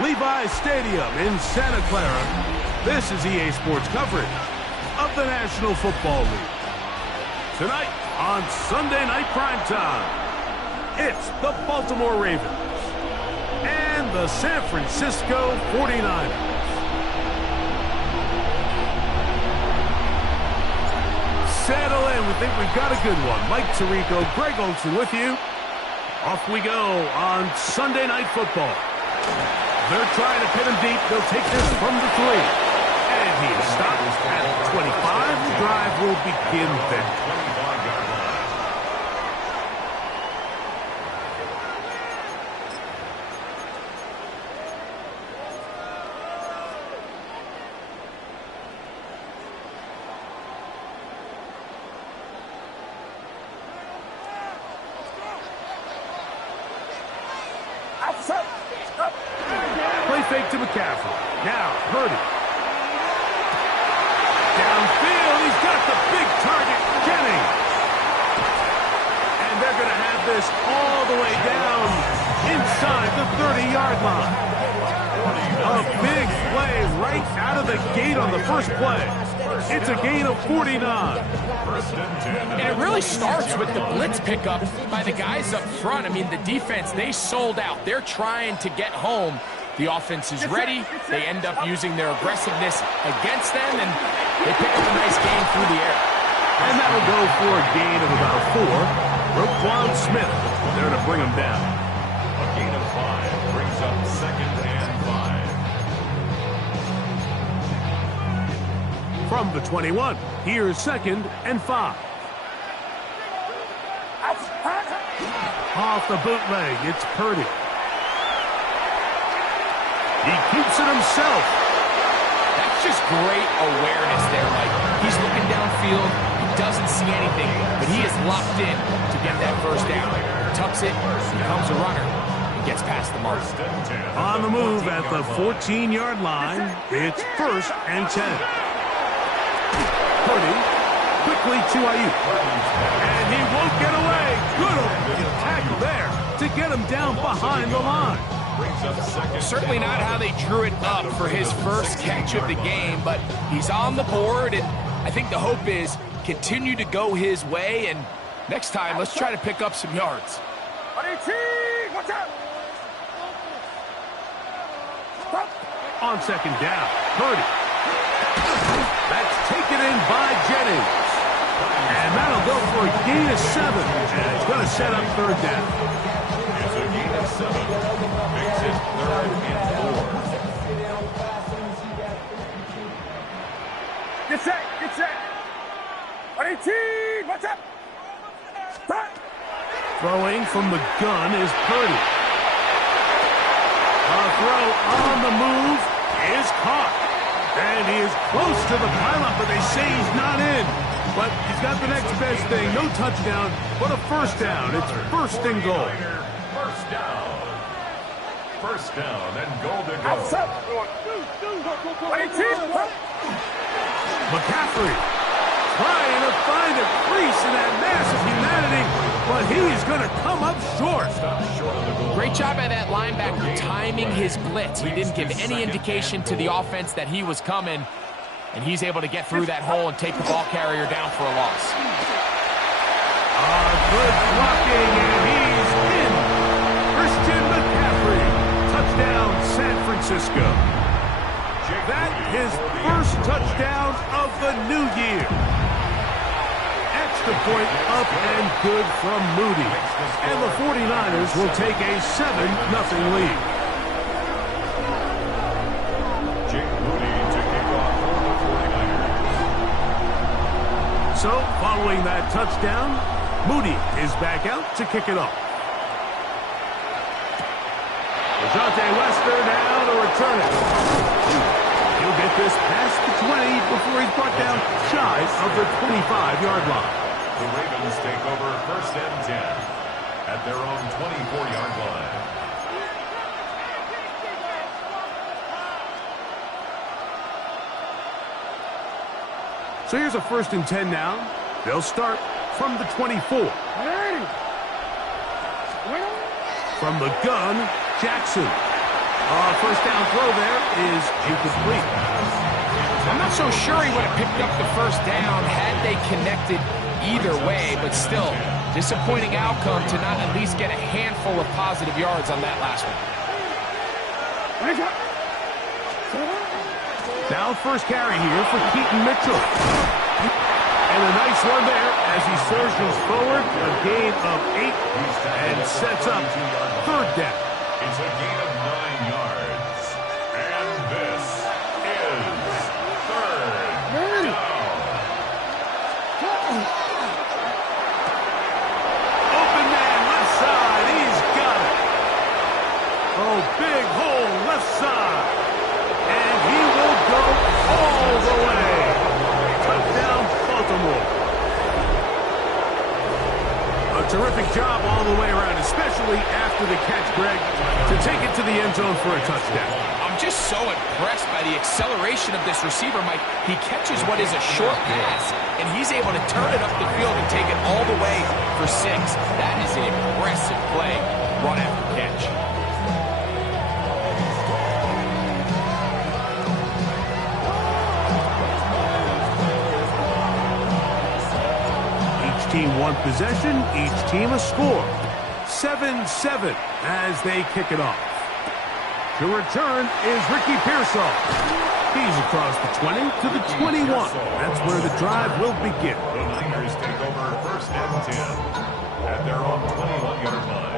Levi's Stadium in Santa Clara, this is EA Sports coverage of the National Football League. Tonight on Sunday Night Primetime, it's the Baltimore Ravens and the San Francisco 49ers. Settle in. We think we've got a good one. Mike Tirico, Greg Olsen with you. Off we go on Sunday Night Football. They're trying to pin him deep. They'll take this from the 3. And he is stopped at 25. The drive will begin there. Play fake to McCaffrey. Now, Purdy. Downfield, he's got the big target, Jennings. And they're going to have this all the way down inside the 30-yard line. A big play right out of the gate on the first play. It's a gain of 49. And it really starts with the blitz pickup by the guys up front. I mean, the defense, they sold out. They're trying to get home. The offense is ready. They end up using their aggressiveness against them, and they pick up a nice gain through the air. And that'll go for a gain of about 4. Roquan Smith there to bring him down. A gain of 5 brings up 2nd and 5. From the 21, here's 2nd and 5. Off the bootleg, it's Purdy. He keeps it himself. That's just great awareness there, Mike. He's looking downfield. He doesn't see anything, but he is locked in to get that first down. Tucks it, becomes a runner, and gets past the mark. On the move at the 14-yard line, it's 1st and 10. Purdy quickly to Ayuk. And he won't get away. Good tackle there to get him down behind the line. Certainly not how they drew it up for his first catch of the game, but he's on the board, and I think the hope is continue to go his way, and next time, let's try to pick up some yards. On 2nd down, Purdy. That's taken in by Jennings. And that'll go for a gain of 7, and it's going to set up 3rd down. It's a gain of 7. Makes it 3rd and 4. Get set. What's up? Throwing from the gun is Purdy. A throw on the move is caught. And he is close to the pylon, but they say he's not in. But he's got the next best thing. No touchdown, but a 1st down. It's 1st and goal. First down and goal to go. McCaffrey trying to find a crease in that mass of humanity, but he's going to come up short. Great job by that linebacker timing his blitz. He didn't give any indication to the offense that he was coming, and he's able to get through that hole and take the ball carrier down for a loss. Good blocking, and he's in. Christian McCaffrey, touchdown San Francisco. That his first touchdown of the new year. Extra point up and good from Moody. And the 49ers will take a 7-0 lead. Jake Moody to kick off for the 49ers. So, following that touchdown, Moody is back out to kick it off. DeJounte Wester now to return it. He'll get this past the 20 before he's brought down shy of the 25-yard line. The Ravens take over 1st and 10 at their own 24-yard line. So here's a 1st and 10 now. They'll start from the 24. From the gun, Jackson. First down throw there is incomplete. I'm not so sure he would have picked up the first down had they connected either way, but still, disappointing outcome to not at least get a handful of positive yards on that last one. Now first carry here for Keaton Mitchell. And a nice one there as he surges forward, a gain of 8, and sets up third down. It's a gain of 9 yards. And this is third down. Open man, left side, he's got it. Oh, big hole, left side. And he will go all the way. Touchdown, Baltimore. A terrific job all the way around, especially after the catch, Greg, to take it to the end zone for a touchdown. I'm just so impressed by the acceleration of this receiver, Mike. He catches what is a short pass, and he's able to turn it up the field and take it all the way for 6. That is an impressive play, run after catch. Team one possession, each team a score. 7-7 as they kick it off. The return is Ricky Pearsall. He's across the 20 to the 21. That's where the drive will begin. The Niners take over first and 10 at their own 21-yard line.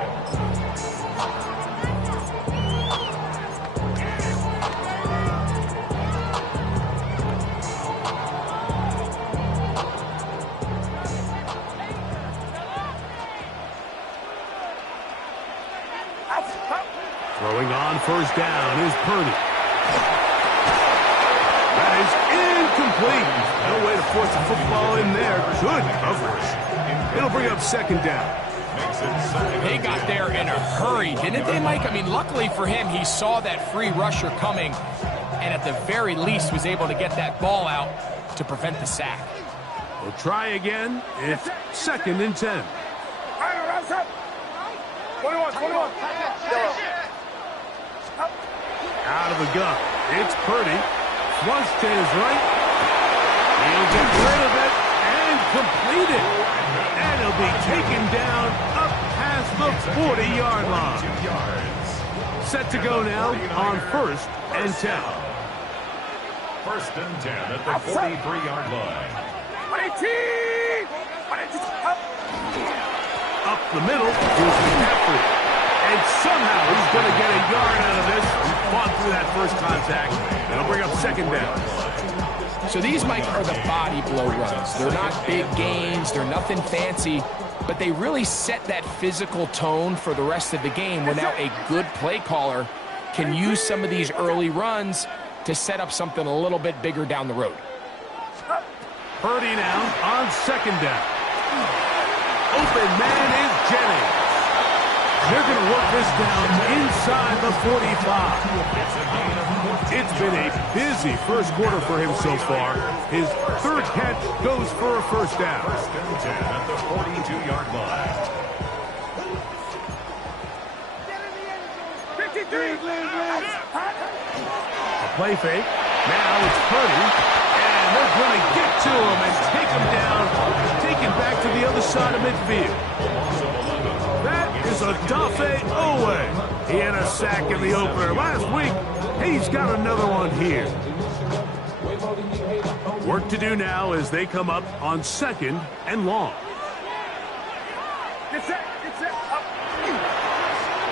Throwing on first down is Purdy. That is incomplete. No way to force the football in there. Good coverage. It'll bring up second down. They got there in a hurry, didn't they, Mike? I mean, luckily for him, he saw that free rusher coming and at the very least was able to get that ball out to prevent the sack. We'll try again. It's second and 10. 21. Out of the gun. It's Purdy. Flush to his right. He'll get rid of it and complete it. And he'll be taken down up past the 40-yard line. 2 yards. Set to go now on first and 10. First and 10 at the 43-yard line. Up the middle is McCaffrey. And somehow he's going to get a yard out of this. He fought through that first contact. It'll bring up second down. So these, Mike, are the body blow runs. They're not big gains. They're nothing fancy. But they really set that physical tone for the rest of the game where now a good play caller can use some of these early runs to set up something a little bit bigger down the road. Purdy now on second down. Open man is Jennings. They're going to work this down inside the 45. It's been a busy first quarter for him so far. His third catch goes for a first down. First and 10 at the 42-yard line. 53. A play fake. Now it's Purdy. And they're going to get to him and take him down. Taken back to the other side of midfield. That is Odafe Oweh. He had a sack in the opener last week. He's got another one here. Work to do now as they come up on second and long. Get set.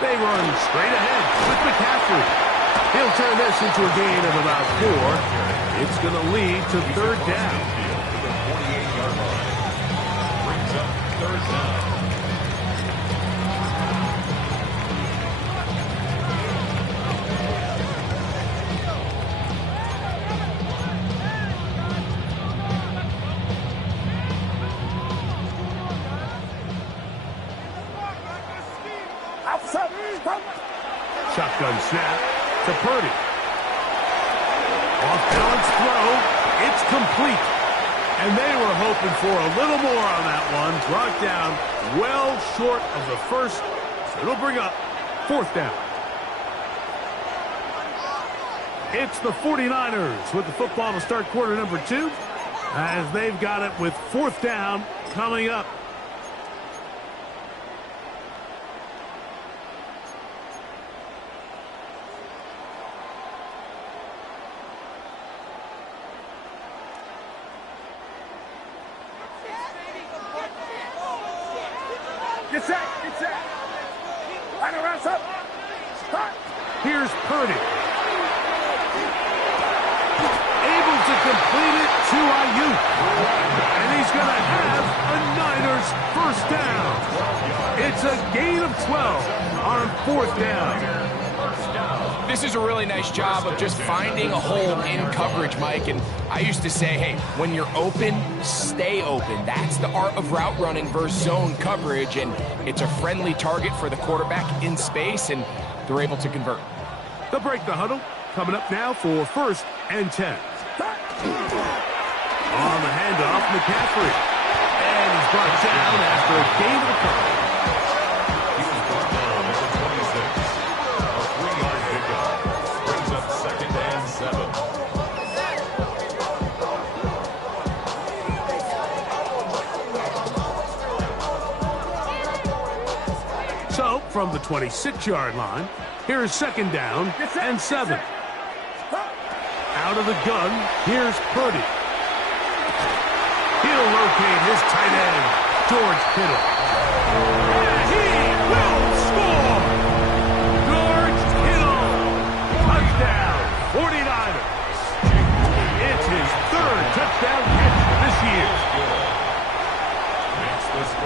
They run straight ahead with McCaffrey. He'll turn this into a gain of about 4. It's going to lead to third down. To the 48-yard line. Brings up third down. Shotgun snap to Purdy. Off-balance throw. It's complete. And they were hoping for a little more on that one. Brought down well short of the first. So it'll bring up fourth down. It's the 49ers with the football to start quarter number 2, as they've got it with 4th down coming up. Get set, get set. Line around up. Start. Here's Purdy. Able to complete it to Ayuk. And he's going to have a Niners first down. It's a gain of 12 on 4th down. This is a really nice job of just finding a hole in coverage, Mike. And I used to say, hey, when you're open, stay open. That's the art of route running versus zone coverage. And it's a friendly target for the quarterback in space, and they're able to convert. They'll break the huddle. Coming up now for 1st and 10. On the handoff, McCaffrey. And he's brought down after a gain of a couple. He was brought down at the 26. A 3-yard pickup brings up 2nd and 7. So, from the 26-yard line, here's 2nd down and 7. Out of the gun, here's Purdy. He'll locate his tight end, George Kittle. And he will score! George Kittle! Touchdown, 49ers. It's his 3rd touchdown catch this year.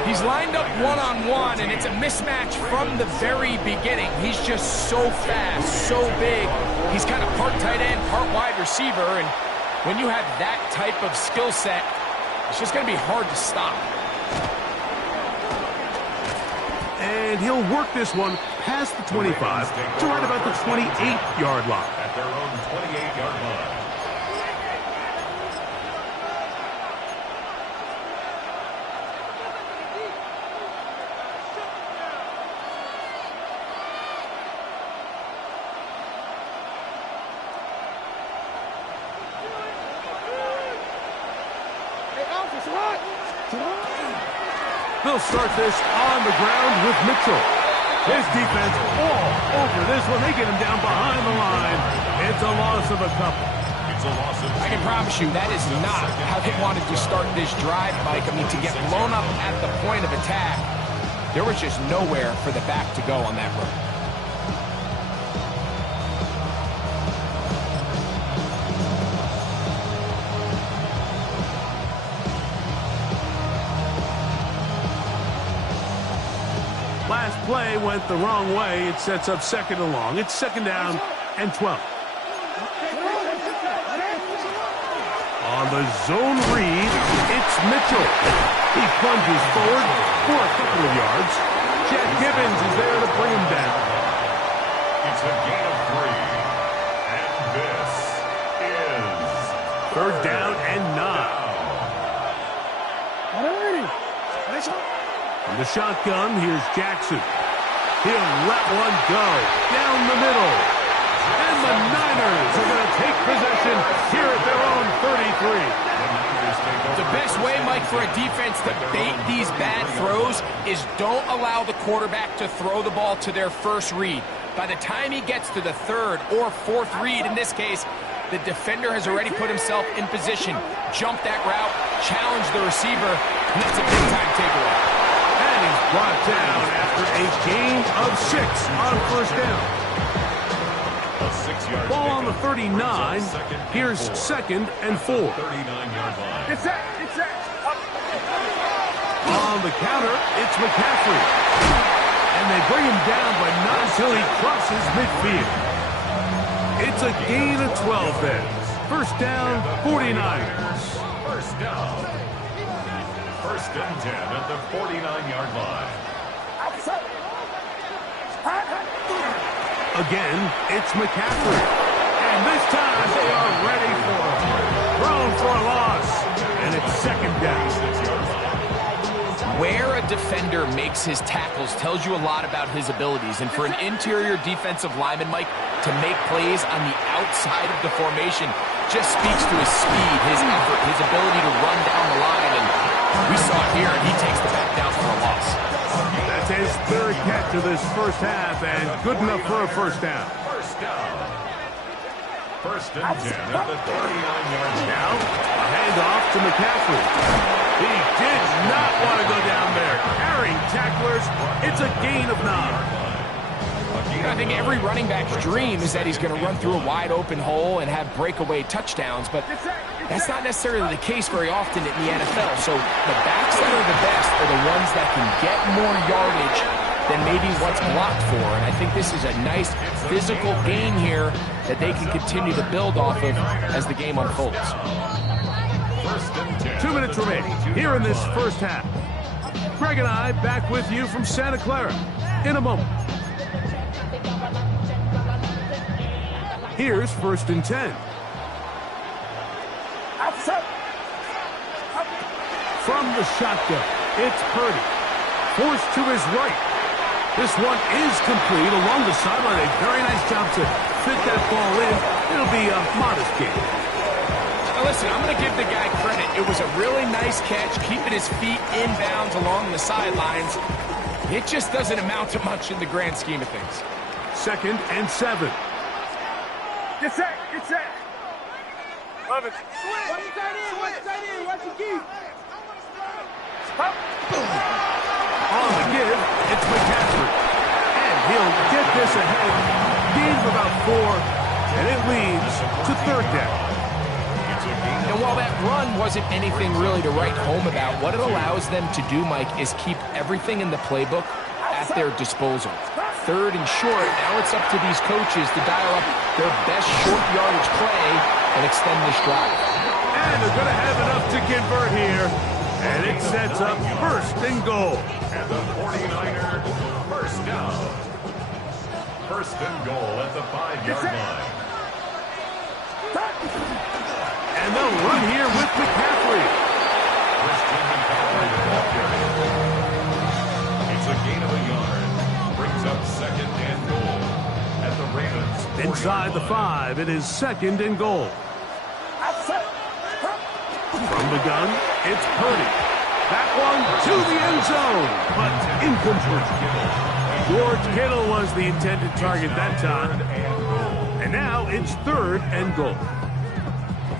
He's lined up one-on-one, and it's a mismatch from the very beginning. He's just so fast, so big. He's kind of part tight end, part wide receiver, and when you have that type of skill set, it's just going to be hard to stop. And he'll work this one past the 25 to right about the 28-yard line. At their own 28-yard line. They'll start this on the ground with Mitchell. His defense all over this one. They get him down behind the line. It's a loss of a couple. It's a loss of 2. I can promise you that is not how they wanted to start this drive, Mike. I mean, to get blown up at the point of attack, there was just nowhere for the back to go on that run. Last play went the wrong way. It sets up 2nd and long. It's 2nd down and 12. On the zone read, it's Mitchell. He plunges forward for a couple of yards. Jack Gibbons is there to bring him down. It's a gain of 3. And this is 3rd down and 9. From the shotgun, here's Jackson. He'll let one go down the middle. And the Niners are going to take possession here at their own 33. The best way, Mike, for a defense to bait these bad throws is don't allow the quarterback to throw the ball to their first read. By the time he gets to the 3rd or 4th read, in this case, the defender has already put himself in position, jump that route, challenge the receiver, and that's a big-time takeaway. And he's brought down after a gain of 6 on 1st down. A 6-yard Ball on the pickup 39. brings up 2nd and Here's 4. 2nd and 4. 39-yard line. Get set, get set. On the counter, it's McCaffrey. And they bring him down, but not until he crosses midfield. It's a gain of 12 then. 1st down, 49ers. 1st down. 1st and 10 at the 49-yard line. Again, it's McCaffrey. And this time they are ready for him. Thrown for a loss. And it's 2nd down. 6-yard line. Where a defender makes his tackles tells you a lot about his abilities. And for an interior defensive lineman, Mike, to make plays on the outside of the formation just speaks to his speed, his effort, his ability to run down the line. And we saw it here, and he takes the back down for a loss. That's his third catch of this first half, and good enough for a first down. First down. First and 10 at the 39-yard line. Now, a handoff to McCaffrey. He did not want to go down there. Carrying tacklers, it's a gain of 9. I think every running back's dream is that he's going to run through a wide open hole and have breakaway touchdowns, but that's not necessarily the case very often in the NFL. So the backs that are the best are the ones that can get more yardage than maybe what's blocked for. And I think this is a nice physical gain here that they can continue to build off of as the game unfolds. 2 minutes remaining here in this first half. Greg and I back with you from Santa Clara in a moment. Here's first and 10. From the shotgun, it's Purdy. Forced to his right. This one is complete along the sideline. A very nice job to fit that ball in. It'll be a modest gain. Now listen, I'm going to give the guy credit. It was a really nice catch, keeping his feet inbounds along the sidelines. It just doesn't amount to much in the grand scheme of things. 2nd and 7. Get set. Love it. Watch the tight end. Watch the key. On the give, it's McCaffrey. And he'll get this ahead. Gain of about 4, and it leads to 3rd down. And while that run wasn't anything really to write home about, what it allows them to do, Mike, is keep everything in the playbook at their disposal. 3rd and short, now it's up to these coaches to dial up their best short yardage play and extend this drive. And they're going to have enough to convert here. And it sets up 1st and goal. And the 49ers first down. 1st and goal at the 5-yard line. And they'll run here with McCaffrey. Christian McCaffrey with the carry. It's a gain of a yard. Brings up 2nd and goal at the Ravens. Inside the 5, it is 2nd and goal. From the gun, it's Purdy. That one to the end zone, but incomplete. George Kittle was the intended target that time. And now it's 3rd and goal.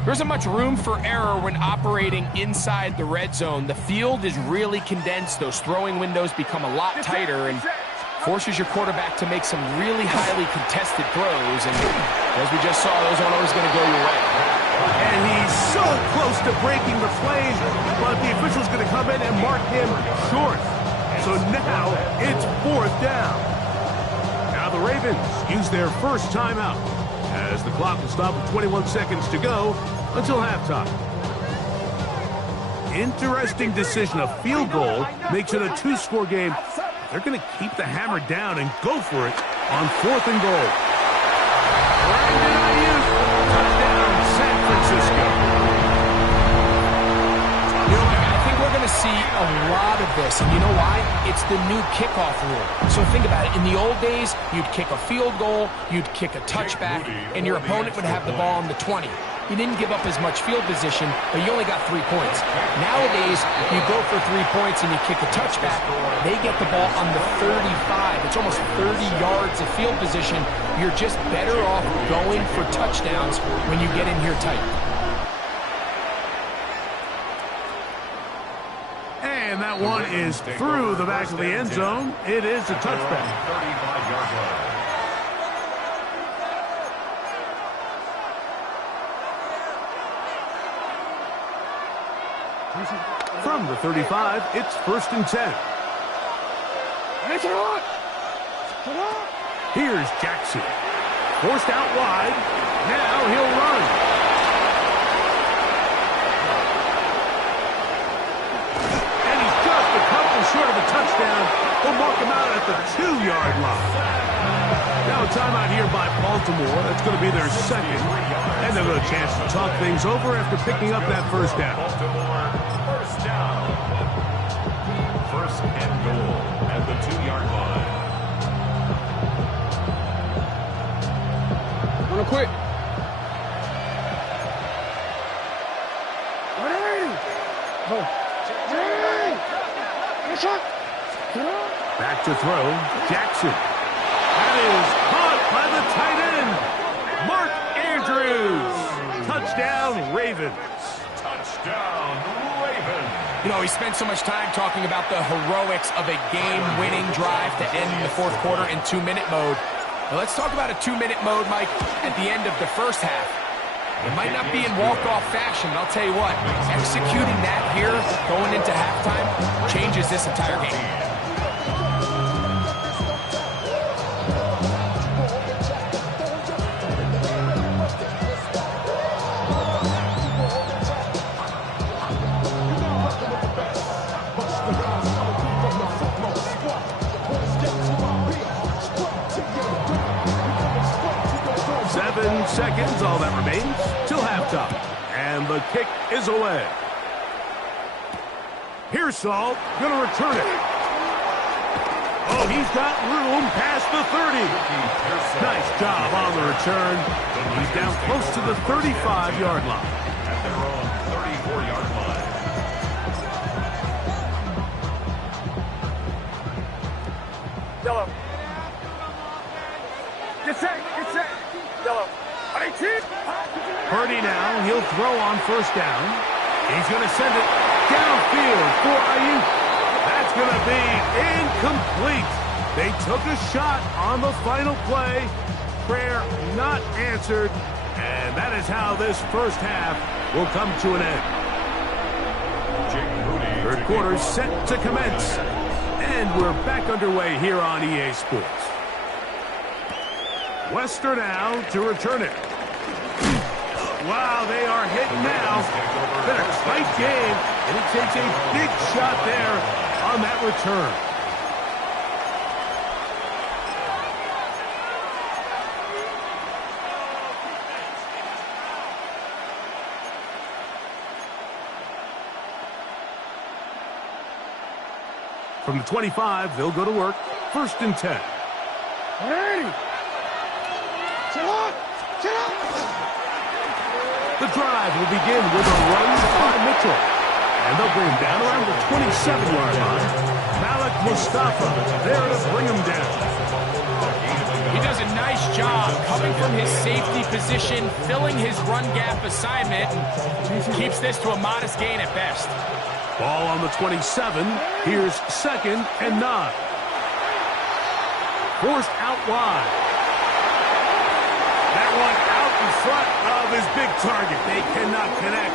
There isn't much room for error when operating inside the red zone. The field is really condensed. Those throwing windows become a lot tighter and forces your quarterback to make some really highly contested throws. And as we just saw, those aren't always going to go your way. And he's so close to breaking the plane, but the official's going to come in and mark him short. So now it's 4th down. Now the Ravens use their first timeout as the clock will stop with 21 seconds to go until halftime. Interesting decision. A field goal makes it a 2-score game. They're going to keep the hammer down and go for it on 4th and goal. Brandon Ayuk, touchdown, San Francisco. You know, I think we're going to see a lot of this, and you know why? It's the new kickoff rule. So think about it. In the old days, you'd kick a field goal, you'd kick a touchback, and your opponent would have the ball on the 20. You didn't give up as much field position, but you only got 3 points. Nowadays, you go for 3 points and you kick a touchback. They get the ball on the 35. It's almost 30 yards of field position. You're just better off going for touchdowns when you get in here tight. And that one is through the back of the end zone. It is a touchback. 35-yard line. From the 35, it's 1st and 10. Here's Jackson. Forced out wide. Now he'll run. And he's just a couple short of a touchdown. They'll mark him out at the 2-yard line. Now a timeout here by Baltimore. That's going to be their 2nd. And they'll have a chance to talk things over after picking up that first down. Baltimore first down. quick. Back to throw, Jackson. That is caught by the tight end, Mark Andrews. Touchdown, Ravens. Touchdown, Ravens. You know, he spent so much time talking about the heroics of a game-winning drive to end the fourth quarter in 2-minute mode. Now let's talk about a 2-minute mode, Mike, at the end of the first half. It might not be in walk-off fashion, but I'll tell you what, executing that here, going into halftime, changes this entire game. 7 seconds, all that remains, till halftime. And the kick is away. Pearsall going to return it. Oh, he's got room past the 30. Nice job on the return. He's down close to the 35-yard line. At their own 34-yard line. Yellow. Get set. Get set. Yellow. 18. Purdy now, he'll throw on first down. He's going to send it downfield for Ayuk. That's going to be incomplete. They took a shot on the final play. Prayer not answered. And that is how this first half will come to an end. Third quarter set to commence. And we're back underway here on EA Sports. Western now to return it. Wow, they are hitting now. Been a tight game, and it takes a big shot there on that return. From the 25, they'll go to work. 1st and 10. Ready. The drive will begin with a run by Mitchell. And they'll bring him down around the 27-yard line. Malik Mustafa there to bring him down. He does a nice job coming from his safety position, filling his run gap assignment, and keeps this to a modest gain at best. Ball on the 27. Here's 2nd and 9. Forced out wide. That one out in front of his big target. They cannot connect,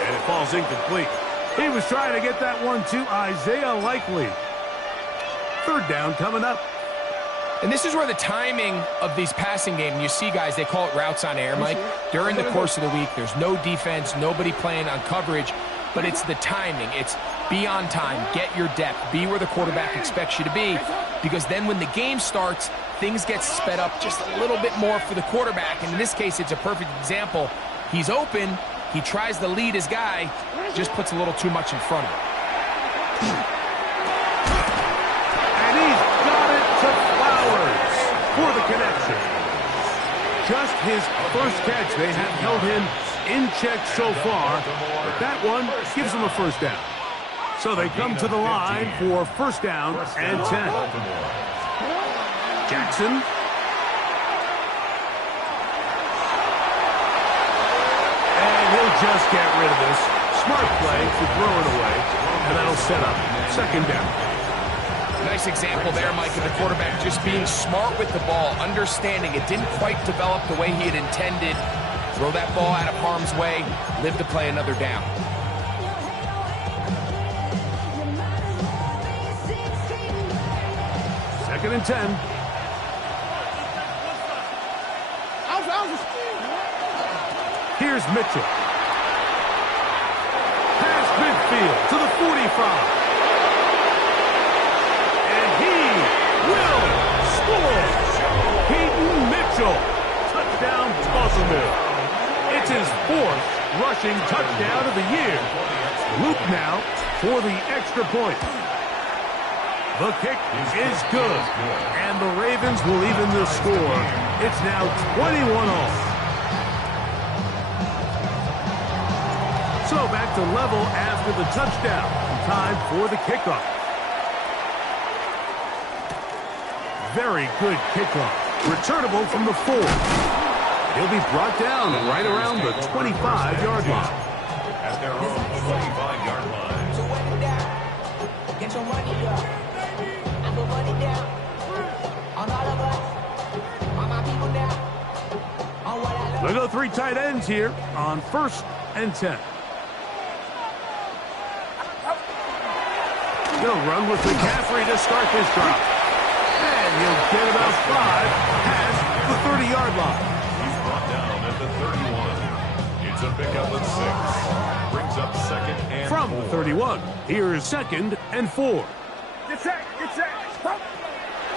and it falls incomplete. He was trying to get that one to Isaiah Likely. 3rd down coming up. And this is where the timing of these passing games, you see guys, they call it routes on air, Mike. During the course of the week, there's no defense, nobody playing on coverage, but it's the timing. It's be on time, get your depth, be where the quarterback expects you to be, because then when the game starts, things get sped up just a little bit more for the quarterback. And in this case, it's a perfect example. He's open, he tries to lead his guy, just puts a little too much in front of him. And he's got it to Flowers for the connection. Just his first catch. They have held him in check so far, but that one gives him a 1st down. So they come to the line for 1st down and 10. Jackson. And he'll just get rid of this. Smart play to throw it away, and that'll set up 2nd down. Nice example there, Mike, of the quarterback just being smart with the ball, understanding it didn't quite develop the way he had intended. Throw that ball out of harm's way, live to play another down. Second and 10. Here's Mitchell. Past midfield to the 45. And he will score. Peyton Mitchell. Touchdown, Baltimore. It's his 4th rushing touchdown of the year. Luke now for the extra point. The kick is good, and the Ravens will even the score. It's now 21-all. So back to level after the touchdown. Time for the kickoff. Very good kickoff. Returnable from the 4. He'll be brought down right around the 25-yard line. At their own 25-yard line. So wet it down. Get your money up. I put money down. On all of us. On my people now. On what I love. They'll go 3 tight ends here on 1st and 10. They'll run with McCaffrey to start this drive. And he'll get about 5 past the 30-yard line. He's brought down at the 31. It's a pickup of 6. Brings up 2nd and 4. From the 31, here is 2nd and 4. Get set. Get set. Stop.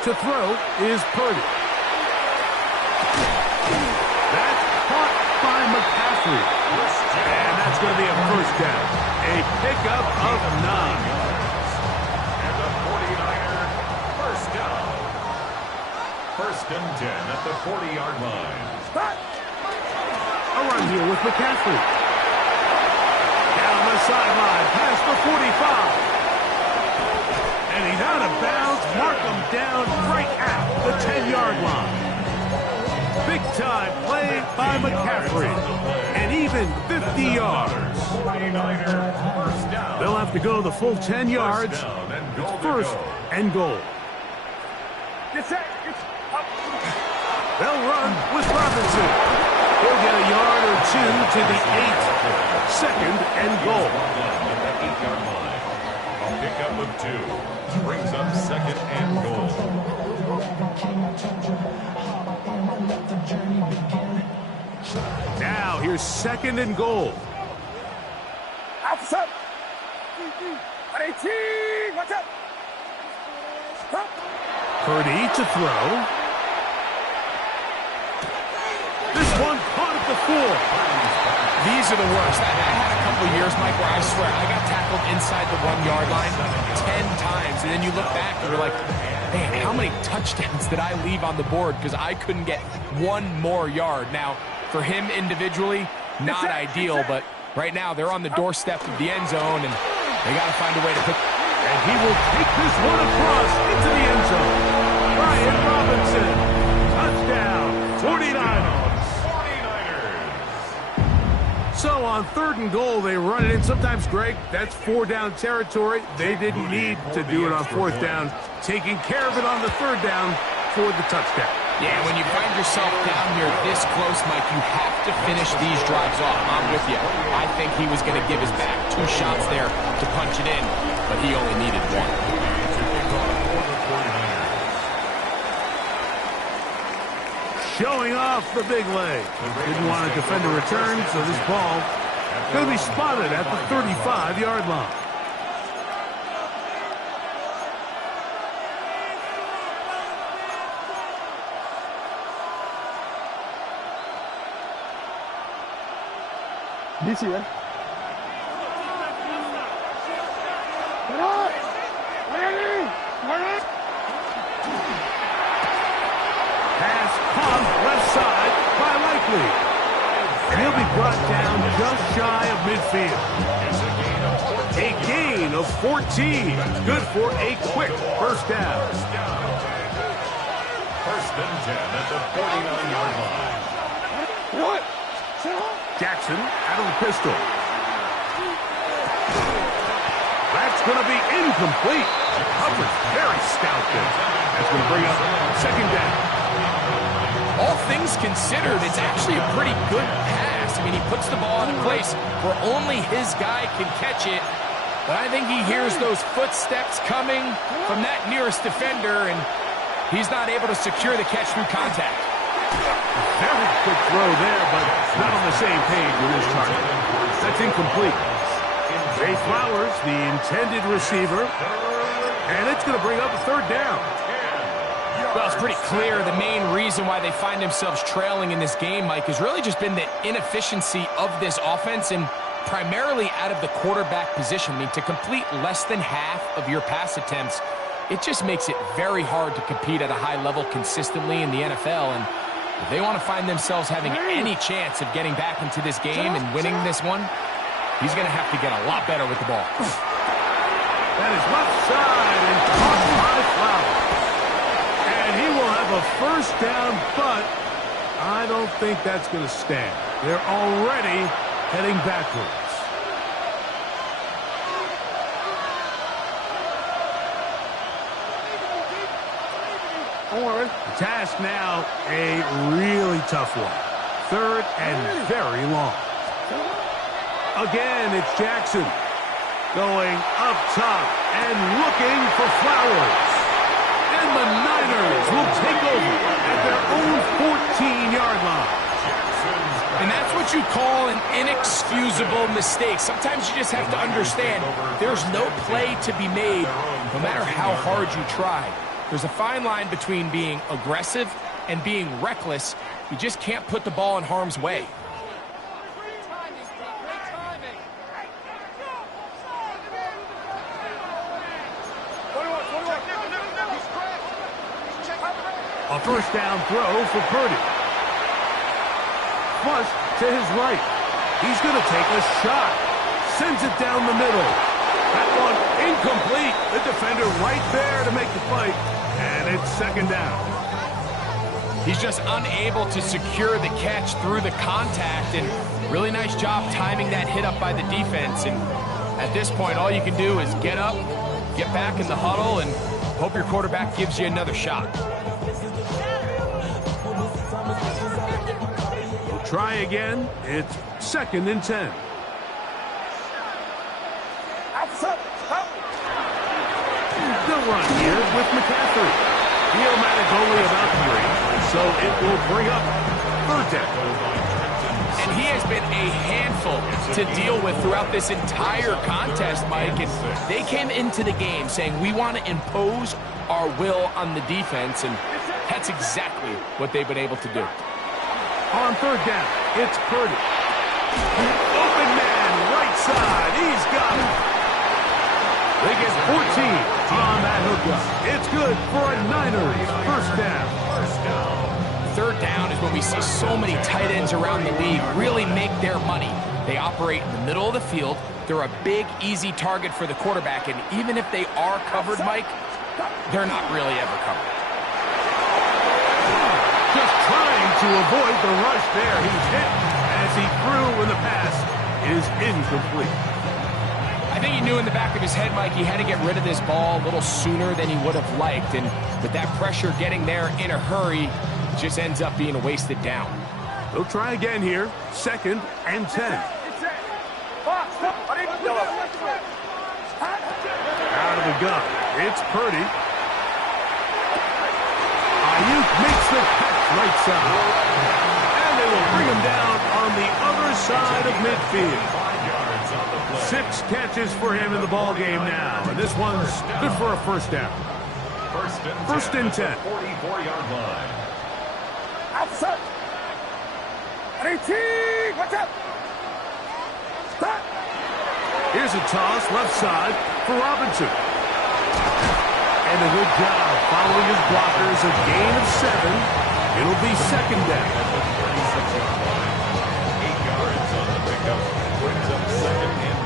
To throw is Purdy. That's caught by McCaffrey. And that's going to be a 1st down. A pickup of 9. And the 49er, 1st down. 1st and 10 at the 40-yard line. Stop. A run here with McCaffrey. Down the sideline, past the 45. And he's out of bounds. Mark him down right at the 10-yard line. Big time play by McCaffrey. And even 50 yards. 49er, 1st down. They'll have to go the full 10 yards. Down and goal to 1st go. and goal. Get set. Get up. They'll run with Robinson. He'll get a yard or 2 to the 8. 2nd and goal. At the 8-yard line. A pickup of 2. Brings up 2nd and goal. Now here's 2nd and goal. Outside. 18. Watch out. Stop. Purdy to throw. This one caught at the 4. These are the worst. I had a couple of years, Mike, where I swear I got tackled inside the 1-yard line 10 times. And then you look back and you're like, man, how many touchdowns did I leave on the board because I couldn't get 1 more yard? Now, for him individually, not ideal, but right now they're on the doorstep of the end zone, and they got to find a way to put... And he will take this one across into the end zone. Brian Robinson. Touchdown. 49ers. 49ers. So on 3rd and goal, they run it in. Sometimes, Greg, that's 4-down territory. They didn't need to do it on 4th down. Taking care of it on the 3rd down for the touchdown. Yeah, when you find yourself down here this close, Mike, you have to finish these drives off. I'm with you. I think he was going to give his back 2 shots there to punch it in, but he only needed 1. Showing off the big leg. Didn't want to defend a return, so this ball going to be spotted at the 35-yard line. DC, eh? Pass caught left side by Likely. And he'll be brought down just shy of midfield. A gain of 14. Good for a quick 1st down. 1st and 10 at the 49-yard line. What? Jackson out of the pistol. That's going to be incomplete. Coverage very stout there. That's going to bring up 2nd down. All things considered, it's actually a pretty good pass. I mean, he puts the ball in a place where only his guy can catch it. But I think he hears those footsteps coming from that nearest defender, and he's not able to secure the catch through contact. Very quick throw there, but not on the same page with his target. That's incomplete. Zay Flowers, the intended receiver, and it's going to bring up a 3rd down. Well, it's pretty clear the main reason why they find themselves trailing in this game, Mike, has really just been the inefficiency of this offense and primarily out of the quarterback position. I mean, to complete less than half of your pass attempts, it just makes it very hard to compete at a high level consistently in the NFL. And if they want to find themselves having any chance of getting back into this game and winning this one, He's going to have to get a lot better with the ball. That is left side and caught by Flowers. And he will have a first down, but I don't think that's going to stand. They're already heading backwards. The task now, a really tough one. Third and very long. Again, it's Jackson going up top and looking for Flowers. And the Niners will take over at their own 14-yard line. And that's what you call an inexcusable mistake. Sometimes you just have to understand there's no play to be made, no matter how hard you try. There's a fine line between being aggressive and being reckless. You just can't put the ball in harm's way. A first down throw for Purdy. Flush to his right. He's going to take a shot. Sends it down the middle. That one incomplete. The defender right there to make the fight. And it's second down. He's just unable to secure the catch through the contact, and really nice job timing that hit up by the defense. And at this point, all you can do is get up, get back in the huddle, and hope your quarterback gives you another shot. We'll try again. It's second and 10. They'll run here with McCaffrey. He'll manage only about 3, so it will bring up third down. And he has been a handful to deal with throughout this entire contest, Mike. And they came into the game saying, we want to impose our will on the defense, and that's exactly what they've been able to do. On third down, it's Purdy. Open man, right side. He's got it. They get 14 on that hookup. It's good for a Niners first down. Third down is when we see so many tight ends around the league really make their money. They operate in the middle of the field. They're a big, easy target for the quarterback, and even if they are covered, Mike, they're not really ever covered. Just trying to avoid the rush there. He's hit as he threw when the pass is incomplete. I think he knew in the back of his head, Mike, he had to get rid of this ball a little sooner than he would have liked. And with that pressure getting there in a hurry, it just ends up being a wasted down. They'll try again here. Second and 10. Out of the gun. It's Purdy. Ayuk makes the catch right side. And they will bring him down on the other side of midfield. 6 catches for him in the ball game now, and this one's good for a first down. First and 10. 44-yard line. Outside. 18. Watch out. Stop. Here's a toss left side for Robinson. And a good job following his blockers. A gain of 7. It'll be second down. At the 36-yard line. 8 yards on the pickup. Brings up second and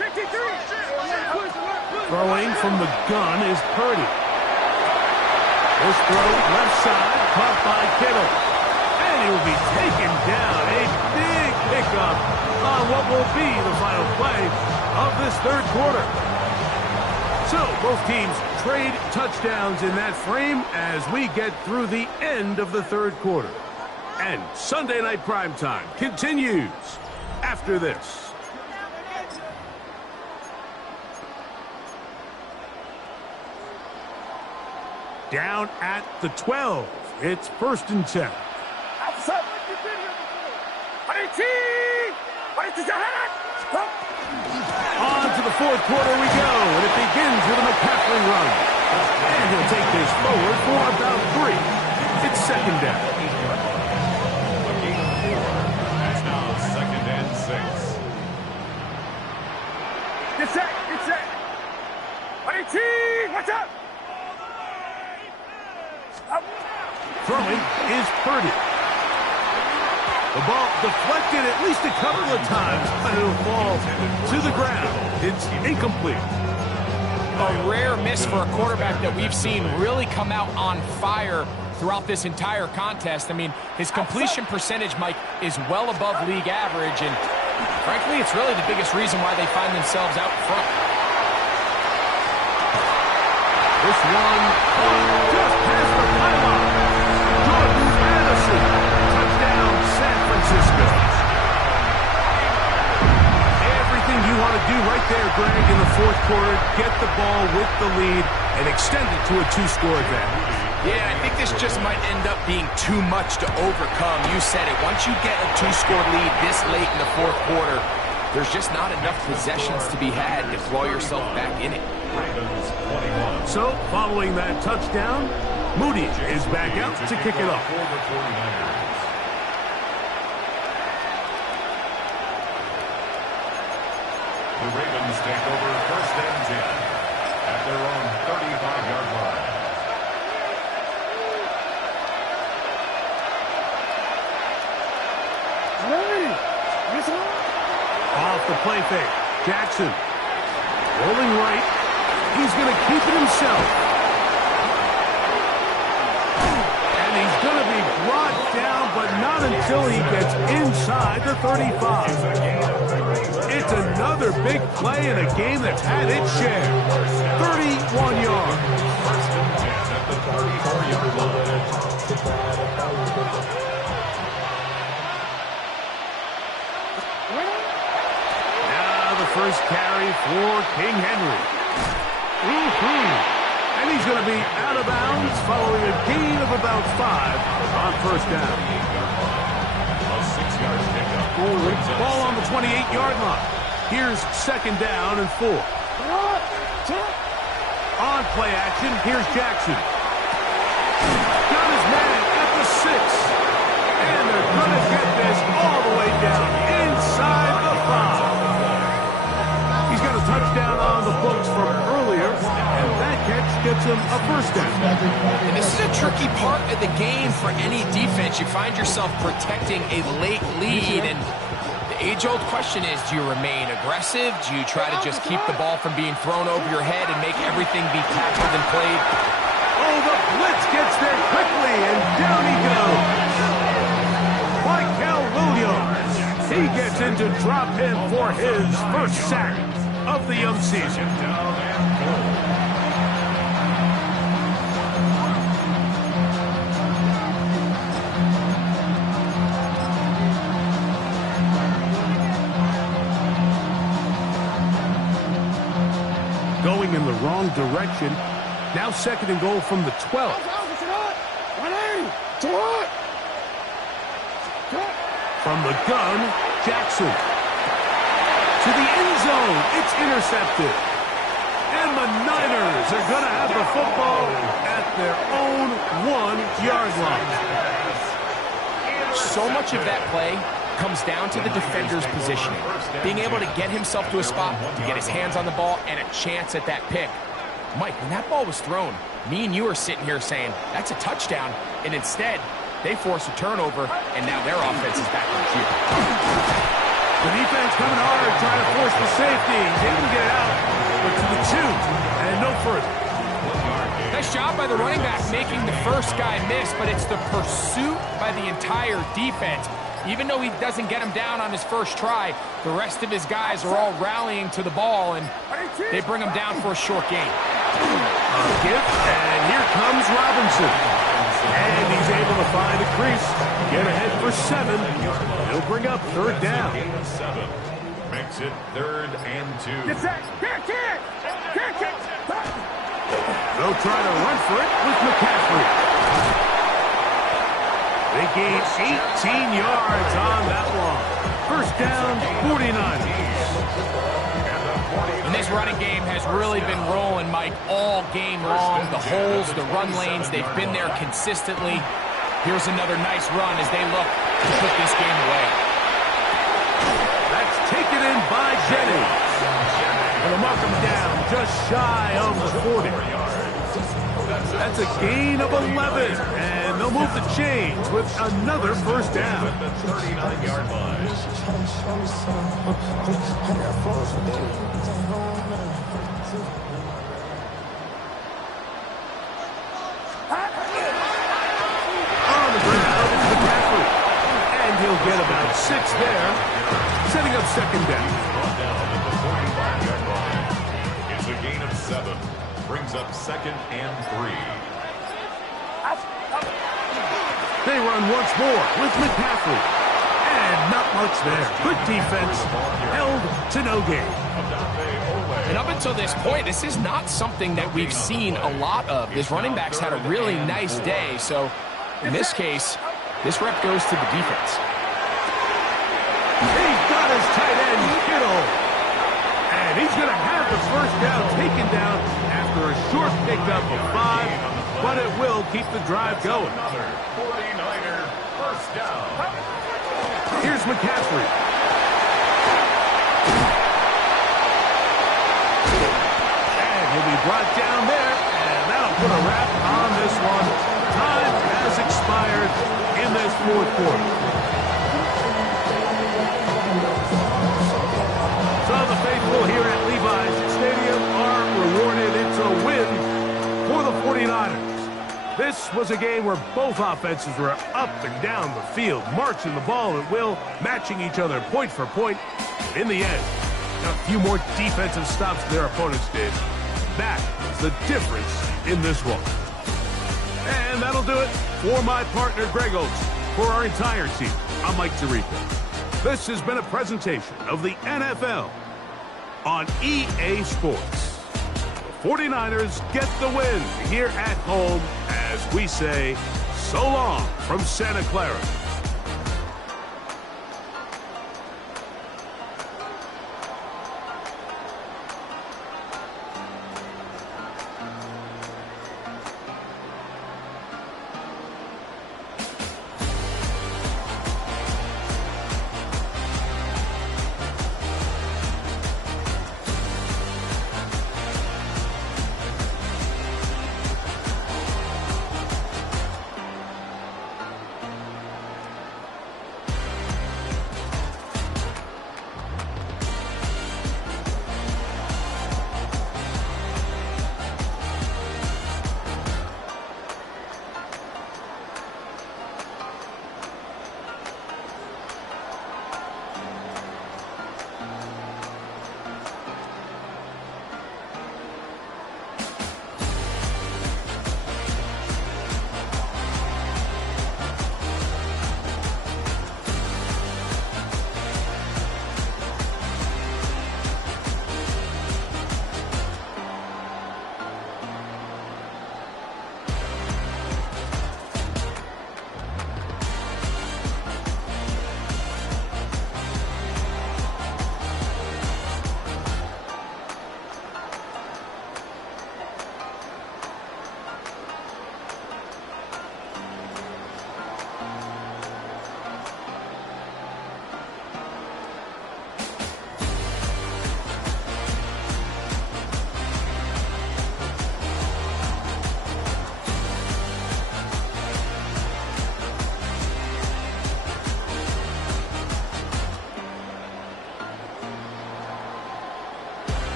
53. Throwing from the gun is Purdy. This throw left side caught by Kittle. And he will be taken down. A big pickup on what will be the final play of this third quarter. So both teams trade touchdowns in that frame as we get through the end of the third quarter. And Sunday Night Primetime continues after this. Down at the 12. It's first and 10. Outside. 18. On to the fourth quarter we go, and it begins with a McCaffrey run. And he'll take this forward for about 3. It's second down. That's now second and 6. Get set. Ready, cheese. Watch out. Up. Throwing is Purdy. The ball deflected at least a couple of times, but it'll fall to the ground. It's incomplete. A rare miss for a quarterback that we've seen really come out on fire throughout this entire contest. I mean, his completion percentage, Mike, is well above league average, and frankly, it's really the biggest reason why they find themselves out front. This one just past the pylon. Jordan Addison. Touchdown, San Francisco. Everything you want to do right there, Greg, in the fourth quarter, get the ball with the lead and extend it to a two-score advantage. Yeah, I think this just might end up being too much to overcome. You said it. Once you get a two-score lead this late in the fourth quarter, there's just not enough possessions to be had to throw yourself back in it. So, following that touchdown, Moody is back out to kick it off. The Ravens take over first and 10 at their own 35-yard line. Off the play fake. Jackson. Rolling right. He's going to keep it himself. And he's going to be brought down, but not until he gets inside the 35. It's another big play in a game that's had its share. 31 yards. First and 10 at the 34-yard line. First carry for King Henry. And he's going to be out of bounds following a gain of about 5 on first down. A 6-yard pickup. Ball on the 28-yard line. Here's second down and 4. On play action, here's Jackson. Got his man at the 6. And they're going to get this all the way down inside the 5. Touchdown on the books from earlier, and that catch gets him a first down. And this is a tricky part of the game for any defense. You find yourself protecting a late lead, and the age-old question is, do you remain aggressive? Do you try to just keep the ball from being thrown over your head and make everything be tackled and played? Oh, the blitz gets there quickly, and down he goes. Michael Williams. He gets into drop in for his first sack of the young season. Going in the wrong direction. Now second and goal from the 12. From the gun, Jackson. To the end zone, it's intercepted. And the Niners are going to have the football at their own 1-yard line. So much of that play comes down to the defender's positioning. Being able to get himself to a spot, to get his hands on the ball, and a chance at that pick. Mike, when that ball was thrown, me and you are sitting here saying, that's a touchdown. And instead, they force a turnover, and now their offense is back on cue. The defense coming hard, trying to force the safety. They can get it out, but to the 2, and no further. Nice job by the running back making the first guy miss, but it's the pursuit by the entire defense. Even though he doesn't get him down on his first try, the rest of his guys are all rallying to the ball, and they bring him down for a short gain. Gift, and here comes Robinson. And he's able to find a crease, get ahead for 7. He'll bring up third down. 7 makes it 3rd and 2. Get set. Kick. They'll try to run for it with McCaffrey. They gain 18 yards on that one. First down, 49ers. And this running game has really been rolling, Mike, all game long. The holes, the run lanes, they've been there consistently. Here's another nice run as they look to put this game away. That's taken in by Jennings. mark him down just shy of the 40. That's a gain of 11, and they'll move the chains with another first down. At the 39-yard line. On the ground is McCaffrey, and he'll get about 6 there, setting up second down. Brought down at the 45-yard line. It's a gain of 7. Brings up second and 3. They run once more with McCaffrey. And not much there. Good defense. Held to no gain. And up until this point, this is not something that we've seen a lot of. This running back's had a really nice day. So in this case, this rep goes to the defense. He's got his tight end, Kittle. And he's going to have the first down taken down after a short pickup of 5. But it will keep the drive going. Another 49er first down. Here's McCaffrey. And he'll be brought down there, and that'll put a wrap on this one. Time has expired in this fourth quarter. So the faithful here at Levi's Stadium are rewarded. It's a win for the 49ers. This was a game where both offenses were up and down the field, marching the ball at will, matching each other point for point. In the end, a few more defensive stops than their opponents did. That is the difference in this one. And that'll do it for my partner, Greg Olsen. For our entire team, I'm Mike Tirico. This has been a presentation of the NFL on EA Sports. 49ers get the win here at home as we say so long from Santa Clara.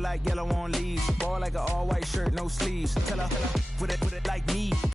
Like yellow on leaves, ball like an all-white shirt, no sleeves. Tell her with it like me.